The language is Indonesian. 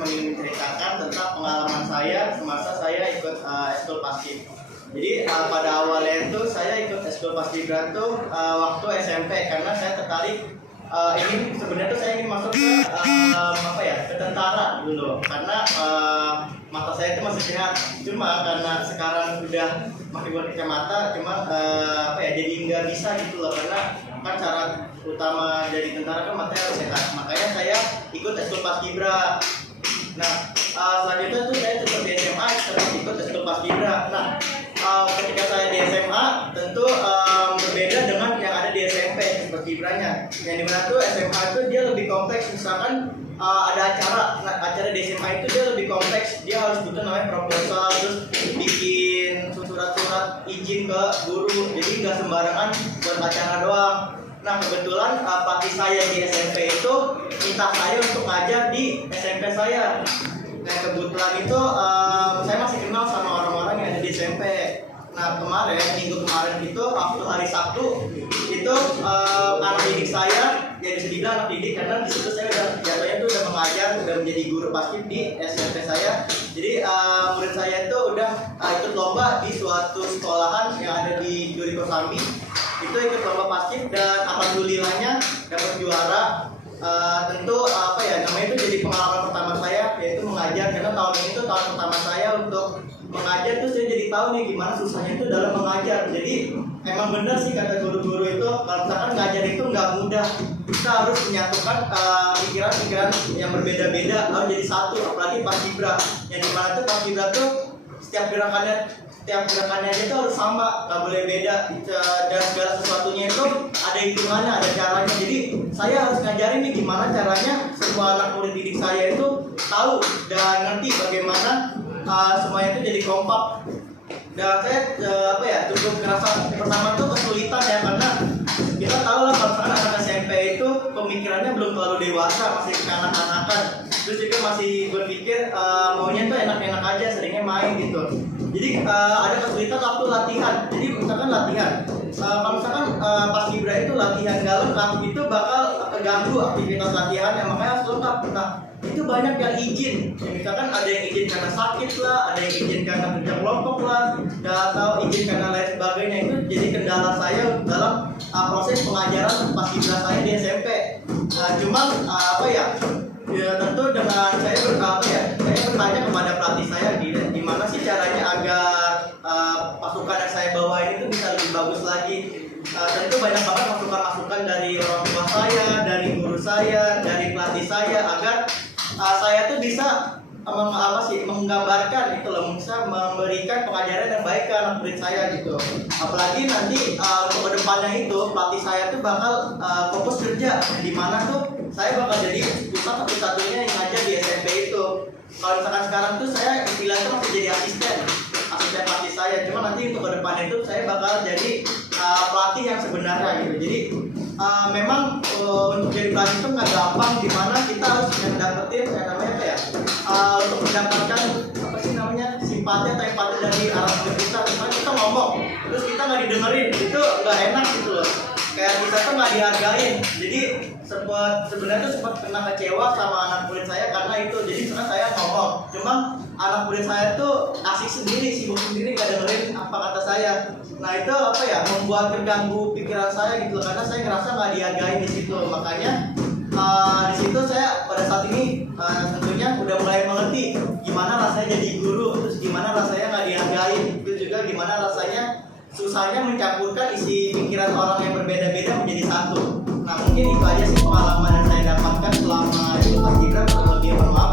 cuma ingin menceritakan tentang pengalaman saya semasa saya ikut eskul paskib. Jadi pada awalnya itu saya ikut eskul paskibra tuh waktu SMP karena saya tertarik ingin sebenarnya tuh saya ingin masuk ke ke tentara dulu karena mata saya itu masih sehat. Cuma karena sekarang udah makin berkacamata, cuma jadi nggak bisa gitu loh karena kan cara utama jadi tentara kan matanya harus sehat. Makanya saya ikut eskul paskibra. Nah selanjutnya tuh saya tetap di SMA terus ikut eskul paskibra. Nah ketika saya di SMA tentu berbeda dengan yang ada di SMP paskibranya. Yang dimana tuh SMA itu dia lebih kompleks. Misalkan ada acara di SMA itu dia lebih kompleks. Dia harus butuh namanya proposal, terus bikin surat-surat izin ke guru. Jadi nggak sembarangan buat acara doang. Nah kebetulan pelatih saya di SMP itu minta saya untuk ngajar di SMP saya. Nah kebetulan itu saya masih kenal sama orang-orang yang ada di SMP. Nah minggu kemarin itu waktu hari Sabtu itu anak didik saya, ya bisa dibilang anak didik karena di situ saya udah mengajar, udah menjadi guru paskib di SMP saya. Jadi murid saya itu udah ikut lomba di suatu sekolahan yang ada di Duri Kosambi. Itu ikut lomba paskib dan alhamdulillahnya dapat juara. Tentu namanya itu jadi pengalaman pertama saya yaitu mengajar karena tahun ini tuh tahun pertama saya untuk mengajar tuh saya jadi tahu nih gimana susahnya itu dalam mengajar. Jadi emang benar sih kata guru-guru itu kalau misalkan ngajar itu nggak mudah, kita harus menyatukan pikiran-pikiran yang berbeda-beda harus jadi satu, apalagi paskibra yang dimana tuh paskibra tuh setiap gerakannya aja itu harus sama, nggak boleh beda dan segala sesuatunya itu ada hitungannya, ada caranya. Jadi saya harus ngajarin nih gimana caranya semua anak murid didik saya itu tahu dan ngerti bagaimana semuanya itu jadi kompak. Dan saya cukup ngerasa pertama tuh kesulitan ya karena kita tahu lah kalau anak SMP itu pemikirannya belum terlalu dewasa, masih kekanak-kanakan, terus juga masih berpikir maunya tuh enak-enak aja, seringnya main gitu. Jadi ada kesulitan waktu latihan. Jadi misalkan latihan, kalau misalkan paskibra itu latihan nggak lengkap itu bakal terganggu aktivitas latihan yang makanya harus lengkap. Nah itu banyak yang izin, ya, misalkan ada yang izin karena sakit lah, ada yang izin karena kerja kelompok lah, atau izin karena lain sebagainya. Itu jadi kendala saya dalam proses pengajaran paskibra saya di SMP. Cuman ya tentu dengan saya bertanya kepada pelatih saya gimana sih caranya agar pasukan yang saya bawa ini tuh bisa lebih bagus lagi. Tentu banyak banget masukan-masukan dari orang tua saya, dari guru saya, dari pelatih saya agar saya tuh bisa menggambarkan itu loh, bisa memberikan pengajaran yang baik ke anak murid saya gitu. Apalagi nanti untuk kedepannya itu pelatih saya tuh bakal fokus kerja di mana tuh saya bakal jadi pusat satu-satunya yang ngajar di SMP itu. Kalau misalkan sekarang tuh saya istilahnya masih jadi asisten pelatih saya, cuma nanti untuk kedepannya itu saya bakal jadi pelatih yang sebenarnya gitu. Jadi memang untuk jadi pelatih itu nggak gampang, dimana kita harus mendapatkan untuk mendapatkan simpati atau empati dari arah kita. Misalnya kita ngomong terus kita nggak didengerin, itu nggak enak gitu loh, kayak kita tuh nggak dihargain. Jadi sebenarnya tuh sempat kena kecewa sama anak murid saya karena itu. Jadi sekarang saya ngomong, cuma anak murid saya tuh asik sendiri, sibuk sendiri, nggak dengerin apa kata saya. Nah itu membuat terganggu pikiran saya gitu loh, karena saya ngerasa nggak dihargain di situ. Makanya di situ saya pada saat ini tentunya udah mulai mengerti gimana rasanya jadi guru, terus gimana rasanya nggak dihargain, itu juga gimana rasanya susahnya mencampurkan isi pikiran orang yang berbeda-beda menjadi satu. Nah mungkin itu aja sih pengalaman yang saya dapatkan selama itu paskibra. Kalau lebih mohon maaf,